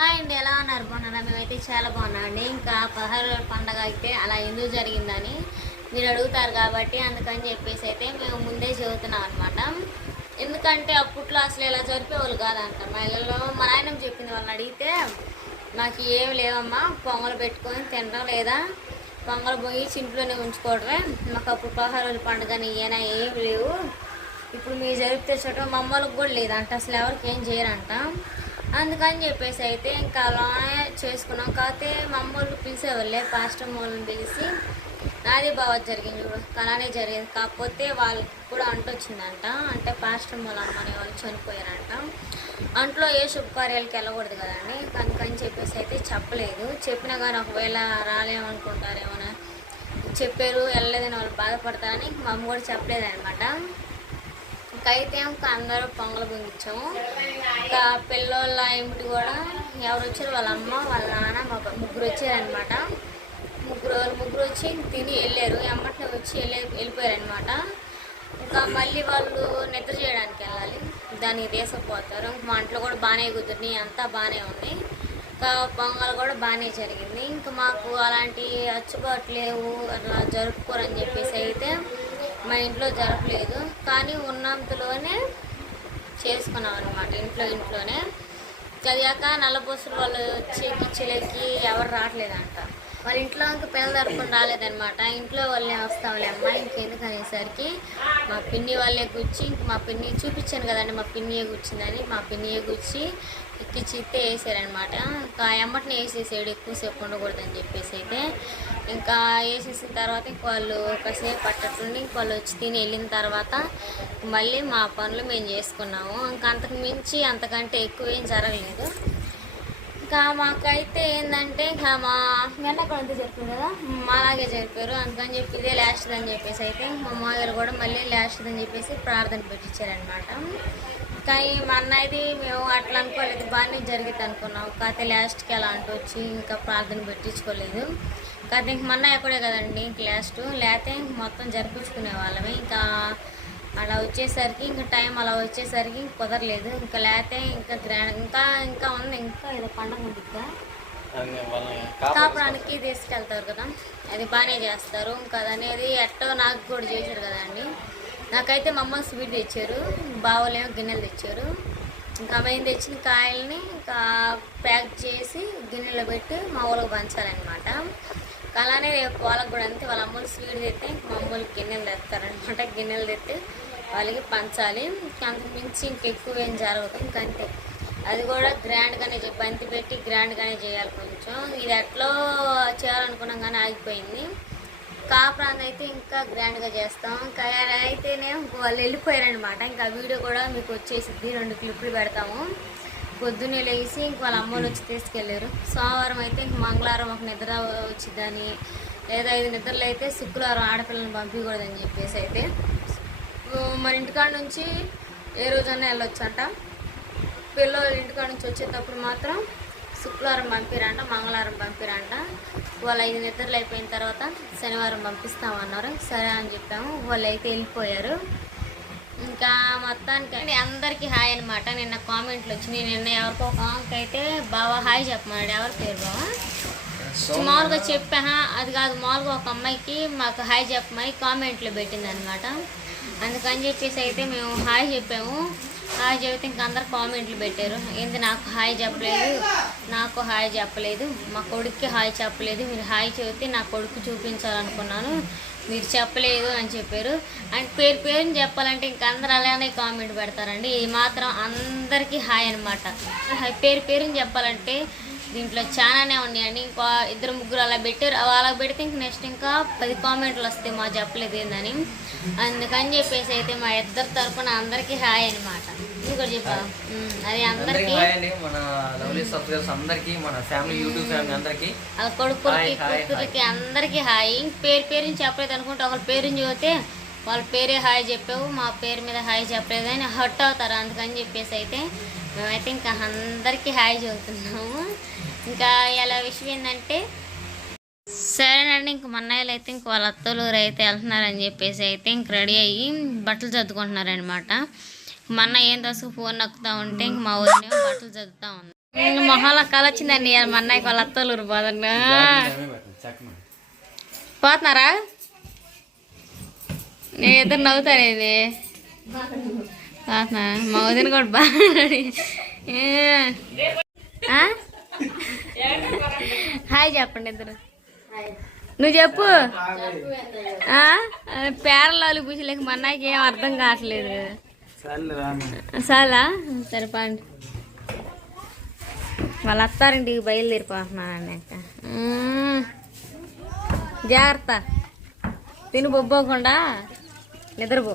Hi అండి ఎలా ఉన్నారు? బాగున్నారా? మేమైతే చాలా బాగున్నామండి ఇంకా పదహారు పండగ అయితే అలా ఎందుకు జరిగిందని మీరు అడుగుతారు కాబట్టి అందుకని చెప్పేసి అయితే మేము ముందే చెబుతున్నాం అనమాట ఎందుకంటే అప్పట్లో అసలు ఇలా జరిపేవాళ్ళు కాదంట. మా మా నాయనం చెప్పింది వాళ్ళని అడిగితే మాకు ఏమి లేవమ్మా పొంగలు పెట్టుకొని తినడం లేదా? పొంగలు పోయి ఇంట్లోనే ఉంచుకోవడమే. మాకు అప్పుడు పదహారు రోజుల పండుగ ఏనా ఏమి లేవు. ఇప్పుడు మీరు జరిపితే చూడటం మా కూడా లేదంట. అసలు ఎవరికి ఏం చేయరంట? అందుకని చెప్పేసి అయితే ఇంకా అలానే చేసుకున్నాం. కాకపోతే మా అమ్మ వాళ్ళు పిలిచేవాళ్ళే పాస్టర్ వాళ్ళని పిలిచి నాది బాగా జరిగింది చూడు అలానే జరిగింది. కాకపోతే వాళ్ళకి కూడా అంటొచ్చిందంట అంటే పాస్టర్ వాళ్ళ అమ్మని వాళ్ళు చనిపోయారంట. అంట్లో ఏ శుభకార్యాలకి వెళ్ళకూడదు కదండి. అందుకని చెప్పేసి అయితే చెప్పలేదు. చెప్పినా కానీ ఒకవేళ రాలేమనుకుంటారేమో చెప్పారు. వెళ్ళలేదని వాళ్ళు బాధపడతారని మా అమ్మ కూడా చెప్పలేదన్నమాట. ఇంకైతే అయితే ఇంకా అందరూ పొంగలు పొంగిచ్చాము ఇంకా పిల్లోళ్ళ ఇంటి కూడా ఎవరు వచ్చారు వాళ్ళ అమ్మ వాళ్ళ నాన్న మా ముగ్గురు వచ్చారనమాట ముగ్గురు వాళ్ళు ముగ్గురు వచ్చి తిని వెళ్ళారు. ఎమ్మటినే వచ్చి వెళ్ళి వెళ్ళిపోయారనమాట ఇంకా మళ్ళీ వాళ్ళు నిద్ర చేయడానికి వెళ్ళాలి. దానికి తీసుకుపోతారు ఇంక మా ఇంట్లో కూడా బాగానే కుదిరినాయి అంతా బాగానే ఉంది. ఇంకా పొంగల్ కూడా బాగానే జరిగింది. ఇంకా మాకు అలాంటి అచ్చుబాట్లు లేవు. అట్లా జరుపుకోరని చెప్పేసి అయితే మా ఇంట్లో జరపలేదు కానీ ఉన్నంతలోనే చేసుకున్నాం అనమాట ఇంట్లో ఇంట్లోనే. చదివాక నల్లబోసులు వాళ్ళు వచ్చి కిచ్చులకి ఎవరు రావట్లేదంట. వాళ్ళ ఇంట్లో ఇంకా పిల్లలు తరపున రాలేదనమాట ఇంట్లో వాళ్ళే వస్తాంలే అమ్మ ఇంకెందుకు అనేసరికి మా పిన్ని వాళ్ళే గుచ్చి ఇంక మా పిన్ని చూపించాను కదండి మా పిన్నియే గుచ్చిందని మా పిన్నియే గుచ్చి ఎక్కిచ్చి ఇస్తే వేసారనమాట ఇంకా ఎమ్మటిని వేసేసాడు ఎక్కువసేపు ఉండకూడదని చెప్పేసి అయితే ఇంకా వేసేసిన తర్వాత ఇంక వాళ్ళు ఒకసేపు పట్టట్టుండి ఇంక వాళ్ళు వచ్చి తిని వెళ్ళిన తర్వాత మళ్ళీ మా పనులు మేము చేసుకున్నాము. ఇంకా అంతకు మించి అంతకంటే ఎక్కువ ఏం జరగలేదు. ఇంకా మాకైతే ఏంటంటే ఇంకా మా వెనక అంతా జరిపారు కదా? మా అలాగే జరిపారు అందుకని చెప్పి ఇదే లాస్ట్ అని చెప్పేసి అయితే మా మామగారు కూడా మళ్ళీ లాస్ట్ అని చెప్పేసి ప్రార్థన పెట్టించారనమాట కానీ మా అన్నది మేము అట్లా అనుకోలేదు. బాగానే జరిగింది అనుకున్నాం. కాకపోతే లాస్ట్కి అలా అంటూ వచ్చి ఇంకా ప్రార్థన పెట్టించుకోలేదు. కాకపోతే ఇంక మా అన్నయ్య కూడా కదండి ఇంక లాస్ట్. లేకపోతే ఇంక మొత్తం జరిపించుకునే వాళ్ళమే. ఇంకా అలా వచ్చేసరికి ఇంకా టైం అలా వచ్చేసరికి ఇంక కుదరలేదు. ఇంకా లేకపోతే ఇంకా గ్రాండ్ ఇంకా ఇంకా ఉంది. ఇంకా ఏదో పండగ ఉంది ఇంకా కాపురానికి తీసుకెళ్తారు కదా. అది బాగానే చేస్తారు. ఇంకా అది అనేది ఎట్టో నాకు కూడా చేశారు కదండి. నాకైతే మా అమ్మ స్వీట్ తెచ్చారు బావలేమో గిన్నెలు తెచ్చారు. ఇంకా మేము తెచ్చిన కాయల్ని ఇంకా ప్యాక్ చేసి గిన్నెలో పెట్టి మా ఊళ్ళకి పంచాలన్నమాట. అలానే రేపు వాళ్ళకి కూడా అంతే వాళ్ళ అమ్మలు స్వీట్ తెస్తే మా అమ్మలు గిన్నెలు తెస్తారనమాట గిన్నెలు తెస్తే వాళ్ళకి పంచాలి. ఇంకా మించి ఇంకెక్కువ ఏం జరగదు ఇంకంతే అది కూడా గ్రాండ్గానే బంతి పెట్టి గ్రాండ్గానే చేయాలి కొంచెం. ఇది ఎట్లో చేయాలనుకున్నాం కానీ ఆగిపోయింది. కాపురాన్ని అయితే ఇంకా గ్రాండ్గా చేస్తాం. ఇంకా అయితేనే వాళ్ళు వెళ్ళిపోయారనమాట ఇంకా వీడియో కూడా మీకు వచ్చేసిద్ది. రెండు క్లిప్లు పెడతాము. పొద్దున్నే లేచి ఇంక వాళ్ళ అమ్మలు వచ్చి తీసుకెళ్ళారు. సోమవారం అయితే ఇంక మంగళవారం ఒక నిద్ర వచ్చిద్దని లేదా ఐదు నిద్రలు అయితే శుక్రవారం ఆడపిల్లని పంపించకూడదని చెప్పేసి అయితే. మన ఇంటికాడ నుంచి ఏ రోజైనా వెళ్ళొచ్చంట. పిల్లలు ఇంటికాడ నుంచి వచ్చేటప్పుడు మాత్రం శుక్రవారం పంపిరంట మంగళవారం పంపిరంట. వాళ్ళు ఐదు నిద్రలు అయిపోయిన తర్వాత శనివారం పంపిస్తామన్నారు. సరే అని చెప్పాము. వాళ్ళు అయితే వెళ్ళిపోయారు. ఇంకా మొత్తానికి అందరికీ హాయ్ అనమాట నిన్న కామెంట్లు వచ్చినాయి నిన్న ఎవరికో ఒక ఆమెకి అయితే బావా హాయ్ చెప్పమన్నాడు. ఎవరి పేరు బావా? మామూలుగా చెప్పా అది కాదు. మామూలుగా ఒక అమ్మాయికి మాకు హాయ్ చెప్పమని కామెంట్లో పెట్టింది అనమాట అందుకని చెప్పేసి అయితే మేము హాయ్ చెప్పాము. హాయ్ చెబితే ఇంక అందరు కామెంట్లు పెట్టారు. ఏంది నాకు హాయ్ చెప్పలేదు? నాకు హాయ్ చెప్పలేదు. మా కొడుక్కి హాయ్ చెప్పలేదు. మీరు హాయ్ చెబితే నా కొడుకు చూపించాలనుకున్నాను. మీరు చెప్పలేదు అని చెప్పారు. అండ్ పేరు పేరుని చెప్పాలంటే ఇంక అందరు అలానే కామెంట్ పెడతారండి. ఈ మాత్రం అందరికీ హాయ్ అనమాట పేరు పేరుని చెప్పాలంటే దీంట్లో చాలానే ఉన్నాయండి. ఇంకో ఇద్దరు ముగ్గురు అలా పెట్టారు. అలా పెడితే ఇంక నెక్స్ట్ ఇంకా పది కామెంట్లు వస్తాయి. మా చెప్పలేదు ఏందని. అందుకని చెప్పేసి అయితే మా ఇద్దరు తరపున అందరికీ హాయ్ అనమాట ఇంకోటి చెప్పా. అది అందరికీ అందరికీ. హాయ్ అండి. మన లవ్లీ సబ్స్క్రైబర్స్ అందరికీ మన ఫ్యామిలీ యూట్యూబ్ ఫ్యామిలీ అందరికీ. వాళ్ళ కొడుకులకి కూతుర్లకి అందరికీ హాయ్. ఇంక పేరు పేరుని చెప్పలేదు అనుకుంటే. ఒకళ్ళ పేరుని చదివితే వాళ్ళ పేరే హాయ్ చెప్పావు. మా పేరు మీద హాయ్ చెప్పలేదు అని హట్ అవుతారు. అందుకని చెప్పేసి అయితే మేమైతే ఇంకా అందరికీ హాయ్ చదువుతున్నాము ఇంకా ఇలా విషయం ఏంటంటే సరేనండి ఇంక మన్నయ్యలు అయితే ఇంక వాళ్ళ అత్తలూరు అయితే వెళ్తున్నారని చెప్పేసి అయితే ఇంక రెడీ అయ్యి బట్టలు చదువుకుంటున్నారనమాట మా ఏం దశకు ఫోన్ నక్కుతా ఉంటే ఇంక మా ఊరిని బట్టలు చదువుతా ఉంది. మొహంలో కలొచ్చిందండి మా అన్నయ్యకి వాళ్ళ అత్తలు పోదన్నా. పోతున్నారా? నేను ఇద్దరు నవ్వుతానేది పోతున్నా. మా వదిన కూడా బాగా హాయ్ చెప్పండి ఇద్దరు. నువ్వు చెప్పు? పేరలాలు పూసలేక మా అన్నయ్యకి ఏం అర్థం కావట్లేదు. చాలా సరే పండి. వాళ్ళ అత్తారింటికి బయలుదేరిపోతున్నానండి మ్మ్. జాగ్రత్త. తిని బొబ్బోకుండా. నిద్రపో.